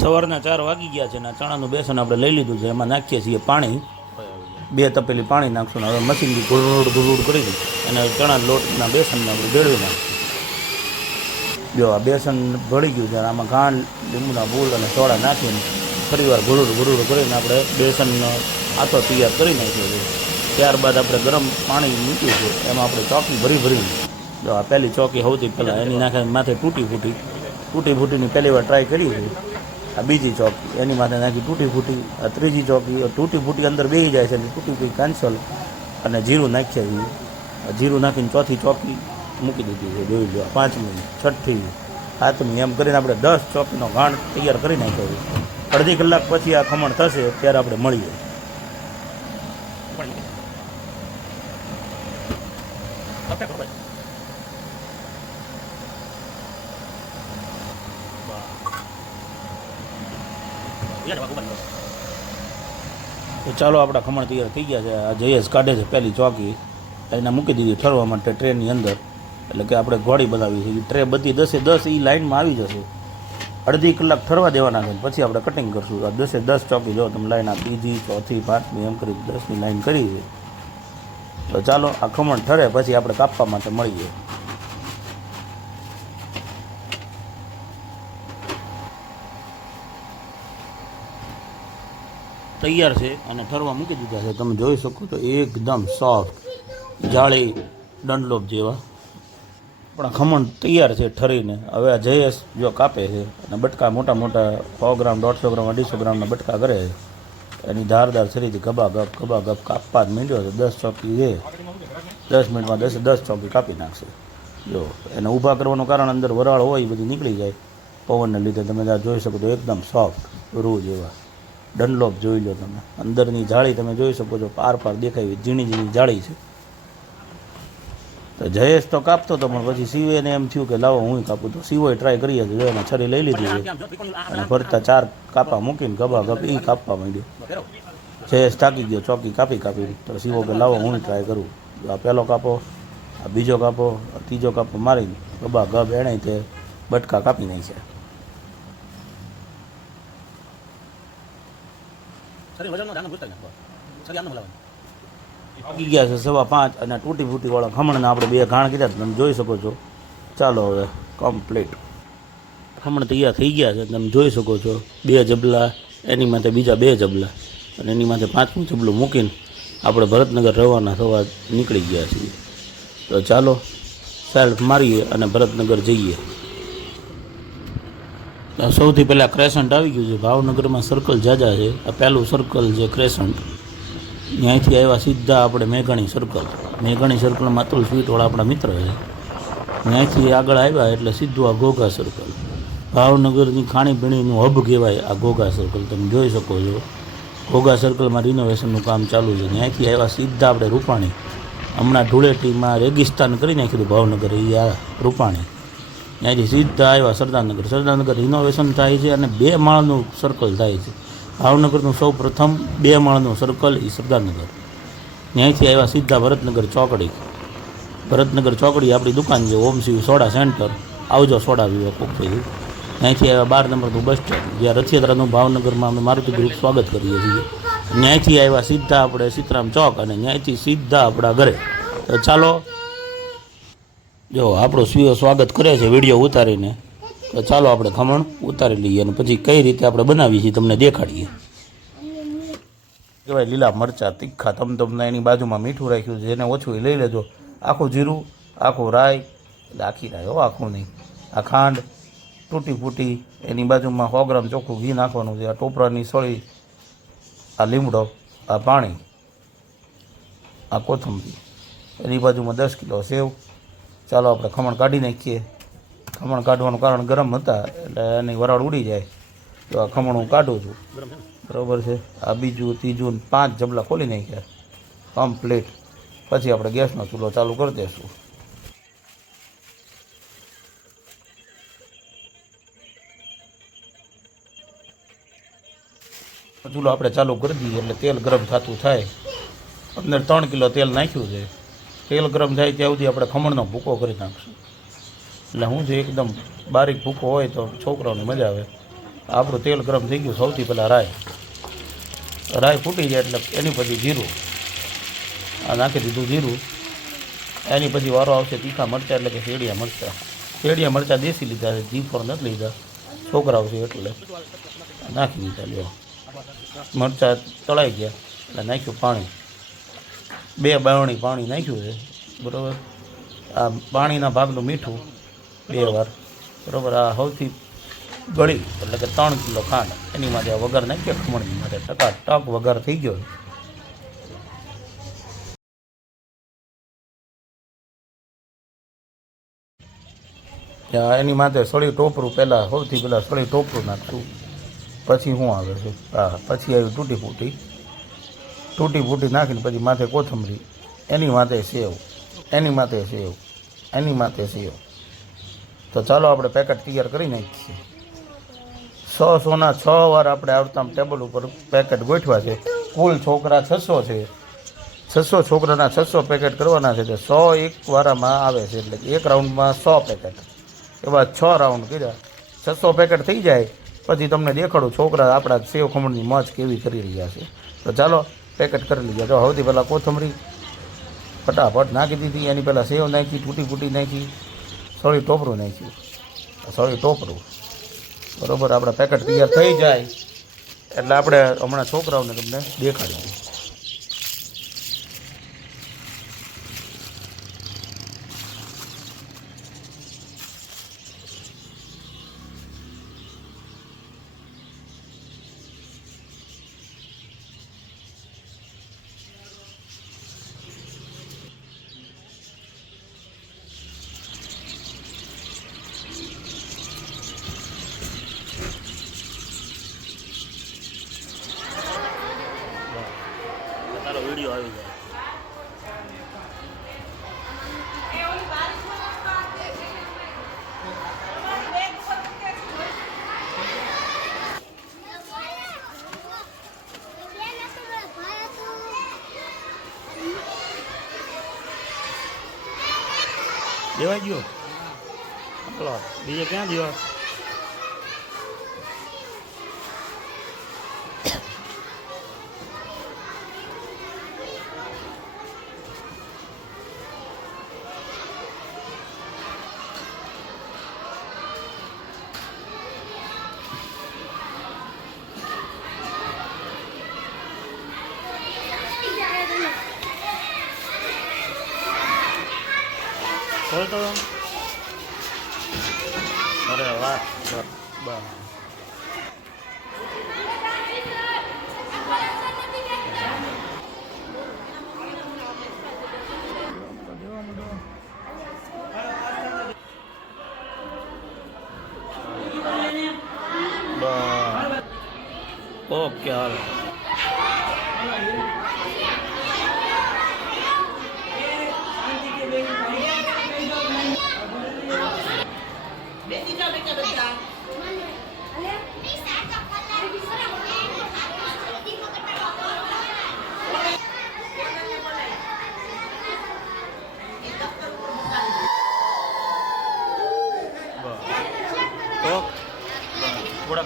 સવારના 4 વાગી ગયા છે ને ચણાનું બેસન આપણે લઈ લીધું છે. એમાં નાખીએ છીએ પાણી. 2 તપેલી પાણી નાખશું ને હવે મશીનથી ઘૂળ કરી અને ચણા લોટના બેસનને આપણે ભેળવી નાખશું. જો આ બેસન ભળી ગયું છે. આમાં ખાંડ, લીંબુના ફૂલ અને સોડા નાખીને ફરીવાર ઘૂળ કરીને આપણે બેસનનો આથો તૈયાર કરી નાખ્યો છે. ત્યારબાદ આપણે ગરમ પાણી મૂક્યું છે. એમાં આપણે ચોકી ભરી જો આ પહેલી ચોકી સૌથી પહેલાં એની નાખે માથે તૂટી ફૂટીની પહેલી વાર ટ્રાય કરી છે. આ બીજી ચોકી એની માથે નાખી તૂટી ફૂટી. આ ત્રીજી ચોકી તૂટી ફૂટી અંદર બેસી જાય છે એટલે તૂટી ફૂટી કેન્સલ. અને જીરું નાખીએ છીએ. જીરું નાખીને ચોથી ચોકી મૂકી દીધી છે. જોઈ લો 5મી, 6ઠ્ઠી, 7મી એમ કરીને આપણે 10 ચોકીનો ગાંઠ તૈયાર કરી નાખ્યો છે. અડધી કલાક પછી આ ખમણ થશે ત્યારે આપણે મળીએ. તો ચાલો આપણા ખમણ તૈયાર થઈ ગયા છે. આ જયેશ કાઢે છે પહેલી ચોકી. એને મૂકી દીધી ઠરવા માટે ટ્રેનની અંદર. એટલે કે આપણે ઘોડી બનાવી છે. એ ટ્રે બધી 10 એ લાઇનમાં આવી જશે. અડધી કલાક ઠરવા દેવાના છે. પછી આપણે કટિંગ કરશું. આ 10 ચોકી જો તમે લાઈન આ ત્રીજી, ચોથી, 5મી એમ કરી 10ની લાઈન કરી છે. તો ચાલો આ ખમણ ઠરે પછી આપણે કાપવા માટે મળીએ. તૈયાર છે અને ઠરવા મૂકી દીધા છે. તમે જોઈ શકો તો એકદમ સોફ્ટ જાળી ડનલોપ જેવા આપણા ખમણ તૈયાર છે ઠરીને. હવે આ જયેશ જો કાપે છે અને બટકા મોટા 100 ગ્રામ, 150 ગ્રામ, 250 ગ્રામના બટકા કરે છે. એની ધારદાર છરીથી ગબાગબ કાપવા જ માંડ્યો છે. 10 ચોકી છે. 10 મિનિટમાં 10 ચોકી કાપી નાખશે. જો એને ઊભા કરવાનું કારણ અંદર વરાળ હોય એ બધી નીકળી જાય પવનને લીધે. તમે ત્યાં જોઈ શકો તો એકદમ સોફ્ટ રૂ જેવા ડનલોપ જોઈ લો તમે. અંદરની જાળી તમે જોઈ શકો છો પાર દેખાય ઝીણી જાળી છે. તો જયેશ તો કાપતો હતો પણ પછી શિવેને એમ થયું કે લાવો હું કાપું. તો શિવોએ ટ્રાય કરીએ તો એને છરી લઈ લીધી છે અને ફરતા 4 કાપા મૂકીને ગબાગબ એ કાપવા માંડ્યો. જયેશ થાકી ગયો ચોકી કાપી. તો શિવો કે લાવો હું ટ્રાય કરું. આ પહેલો કાપો, આ બીજો કાપો, આ ત્રીજો કાપો મારીને ગબાગબ એણે તે બટકા કાપી નાખ્યા. વાગી ગયા છે 5:15 અને તૂટી ફૂટીવાળા ખમણના આપણે 2 ઘાણ કીધા તમે જોઈ શકો છો. ચાલો હવે કમ્પ્લીટ ખમણ તૈયાર થઈ ગયા છે. તમે જોઈ શકો છો 2 જબલા, એની માથે બીજા 2 જબલા અને એની માથે 5મું જબલું મૂકીને આપણે ભરતનગર રવાના થવા નીકળી ગયા છીએ. તો ચાલો સેલ્ફ મારીએ અને ભરતનગર જઈએ. સૌથી પહેલાં ક્રેસન્ટ આવી ગયું છે. ભાવનગરમાં સર્કલ જાજા છે. આ પહેલું સર્કલ છે ક્રેસન્ટ. ત્યાંથી આવ્યા સીધા આપણે મેઘાણી સર્કલમાં અતુલ સ્વીટવાળા આપણા મિત્ર છે. ત્યાંથી આગળ આવ્યા એટલે સીધું આ ઘોઘા સર્કલ. ભાવનગરની ખાણીપીણીનું હબ કહેવાય આ ઘોઘા સર્કલ. તમે જોઈ શકો છો ઘોઘા સર્કલમાં રિનોવેશનનું કામ ચાલુ છે. ત્યાંથી આવ્યા સીધા આપણે રૂપાણી. હમણાં ધૂળેટીમાં રેગિસ્તાન કરી નાખ્યું ભાવનગર એ આ રૂપાણી. ત્યાંથી સીધા આવ્યા સરદારનગર રિનોવેશન થાય છે અને 2 માળનું સર્કલ થાય છે. ભાવનગરનું સૌ પ્રથમ 2 માળનું સર્કલ એ સરદારનગર. ત્યાંથી આવ્યા સીધા ભરતનગર ચોકડી આપણી દુકાન છે ઓમ શિવ સોડા સેન્ટર. આવજો સોડા પીવા કોક થઈ. ત્યાંથી આવ્યા 12 નંબરનું બસ સ્ટેન્ડ જ્યાં રથયાત્રાનું ભાવનગરમાં અમે મારુતિ ગ્રુપ સ્વાગત કરીએ છીએ. ત્યાંથી આવ્યા સીધા આપણે સીતરામ ચોક અને ત્યાંથી સીધા આપણા ઘરે. તો ચાલો જો આપણું સ્વાગત કરે છે વિડીયો ઉતારીને. તો ચાલો આપણે ખમણ ઉતારી લઈએ અને પછી કઈ રીતે આપણે બનાવીએ છીએ તમને દેખાડીએ. કહેવાય લીલા મરચાં તીખા તમને એની બાજુમાં મીઠું રાખ્યું છે. જેને ઓછું એ લઈ લેજો. આખું જીરું, આખું રાઈ, એટલે આખી રાઈ આખું નહીં. આ ખાંડ તૂટી ફૂટી, એની બાજુમાં 100 ગ્રામ ચોખ્ખું ઘી નાખવાનું છે. આ ટોપરાની સળી, આ લીમડો, આ પાણી, આ કોથમરી, એની બાજુમાં 10 કિલો સેવ. ચાલો આપણે ખમણ કાઢી નાખીએ. ખમણ કાઢવાનું કારણ ગરમ હતા એટલે એની વરાળ ઉડી જાય. તો આ ખમણ હું કાઢું છું બરાબર છે. આ બીજું, ત્રીજું 5 જબલા ખોલી નાખ્યા કમ્પ્લીટ. પછી આપણે ગેસનો ચૂલો ચાલુ કરી દઈશું. ચૂલો આપણે ચાલુ કરી દઈએ એટલે તેલ ગરમ થતું થાય. અંદર 3 કિલો તેલ નાખ્યું છે. તેલ ગરમ થાય ત્યાં સુધી આપણે ખમણનો ભૂકો કરી નાખશું. એટલે હું જે એકદમ બારીક ભૂકો હોય તો છોકરાઓને મજા આવે. આપણું તેલ ગરમ થઈ ગયું. સૌથી પહેલાં રાઈ ફૂટી જાય એટલે એની પછી જીરું આ નાખી દીધું. જીરું એની પછી વારો આવશે તીખા મરચાં એટલે કે શેડિયા મરચાં દેશી લીધા છે, G4 નથી લીધા, છોકરા આવશે એટલે નાખી દીધા. લ્યો મરચાં તળાઈ ગયા એટલે નાખ્યું પાણી, 2 બાવણી પાણી નાખ્યું છે, બરાબર. આ પાણીના ભાગનું મીઠું 2 વાર, બરાબર. આ સૌથી ગળી એટલે કે 3 કિલો ખાંડ એની માટે આ વઘાર નાખીએ ખમણની માટે. ટકાટક વઘાર થઈ ગયો. એની માટે સળી ટોપરું પહેલાં સૌથી પહેલાં સળી ટોપરું નાખતું, પછી શું આવે છે, હા પછી આવ્યું તૂટી ફૂટી નાખીને પછી માથે કોથમરી, એની માથે સેવ, એની માથે સેવ. તો ચાલો આપણે પેકેટ તૈયાર કરી નાખીએ. 100 વાર આપણે આવતા ટેબલ ઉપર પેકેટ ગોઠવા છે. કુલ છોકરા 600 છે, 600 છોકરાના 600 પેકેટ કરવાના છે. તો 100 એક વારામાં આવે છે, એટલે એક રાઉન્ડમાં 100 પેકેટ. એવા 6 રાઉન્ડ કર્યા, 600 પેકેટ થઈ જાય પછી તમને દેખાડું છોકરા આપણા સેવ ખમણની મોજ કેવી કરી રહ્યા છે. તો ચાલો પેકેટ કરી લીધા. તો સૌથી પહેલાં કોથમરી ફટાફટ નાખી દીધી, એની પહેલાં સેવ નાખી, તૂટી ફૂટી નાખી, સળી ટોપરું નાખ્યું, બરાબર. આપણા પેકેટ તૈયાર થઈ જાય એટલે આપણે હમણાં છોકરાઓને તમને દેખાડીએ. તારો વિડીયો આવી જાય. દેવાઈ ગયો બીજે ક્યાં દેવા? તો અરે વાહ, બસ ઓકે હાલ.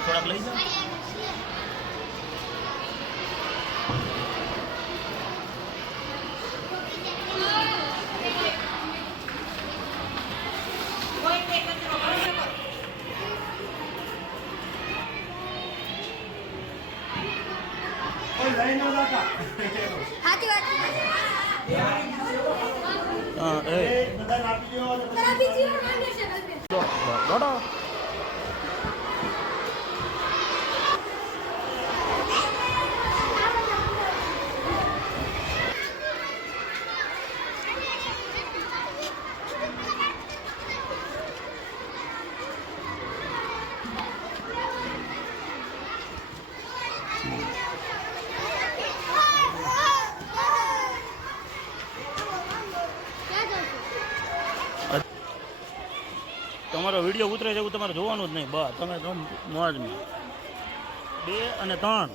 થોડાક લઈ જાઓ. તમારો વિડીયો ઉતરે છે એવું તમારે જોવાનું જ નહીં. બસ તમે મોજમાં 2 અને 3.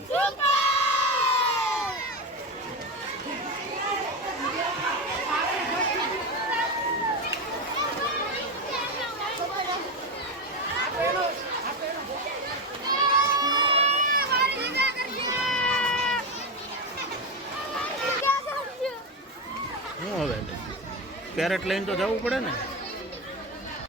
કેરેટ લઈને તો જવું પડે ને